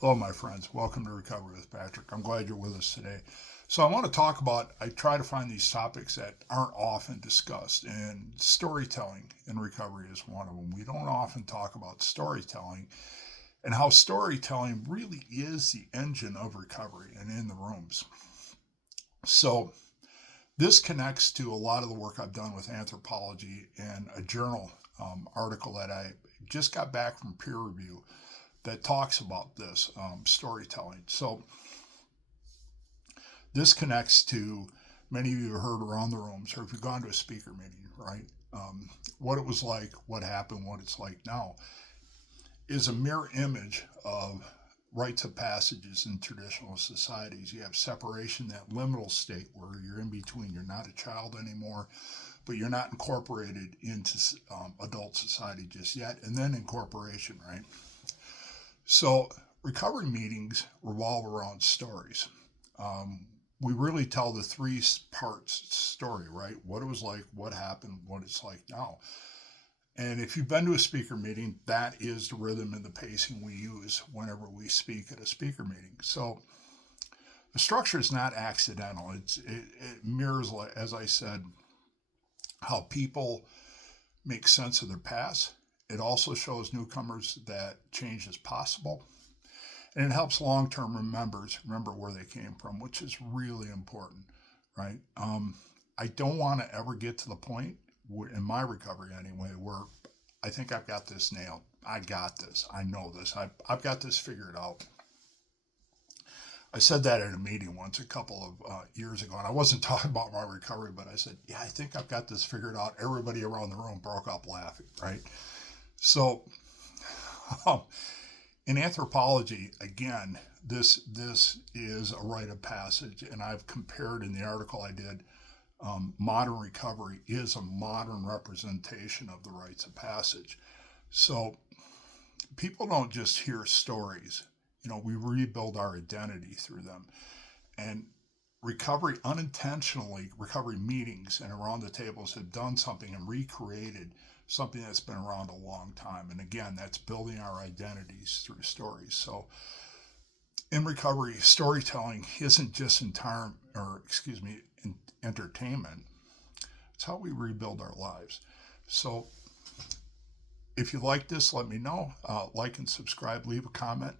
Hello, my friends. Welcome to Recovery with Patrick. I'm glad you're with us today. So, I want to talk about, I try to find these topics that aren't often discussed, and storytelling in recovery is one of them. We don't often talk about storytelling and how storytelling really is the engine of recovery and in the rooms. So, this connects to a lot of the work I've done with anthropology and a journal article that I just got back from peer review that talks about this storytelling. So this connects to many of you have heard around the rooms, or if you've gone to a speaker meeting, right? What it was like, what happened, what it's like now is a mirror image of rites of passages in traditional societies. You have separation, that liminal state where you're in between. You're not a child anymore, but you're not incorporated into adult society just yet. And then incorporation, right? So recovery meetings revolve around stories. Um, we really tell the three parts story, right? What it was like, what happened, what it's like now. And if you've been to a speaker meeting, that is the rhythm and the pacing we use whenever we speak at a speaker meeting. So the structure is not accidental. It mirrors, as I said, how people make sense of their past. It also shows newcomers that change is possible. And it helps long-term members remember where they came from, which is really important, right? I don't want to ever get to the point in my recovery anyway where I think I've got this nailed. I got this. I know this. I've got this figured out. I said that at a meeting once a couple of years ago, and I wasn't talking about my recovery, but I said, "Yeah, I think I've got this figured out." Everybody around the room broke up laughing, right? So, um, in anthropology, again, this is a rite of passage, and I've compared in the article I did. Modern recovery is a modern representation of the rites of passage. So people don't just hear stories. You know, we rebuild our identity through them. And recovery unintentionally, recovery meetings and around the tables have done something and recreated something that's been around a long time. And again, that's building our identities through stories. So in recovery, storytelling isn't just entertainment. It's how we rebuild our lives. So if you like this, let me know. Like and subscribe, leave a comment.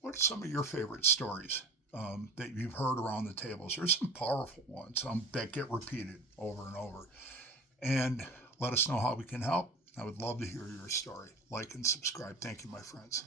What are some of your favorite stories that you've heard around the tables? There's some powerful ones that get repeated over and over. And let us know how we can help. I would love to hear your story. Like and subscribe. Thank you, my friends.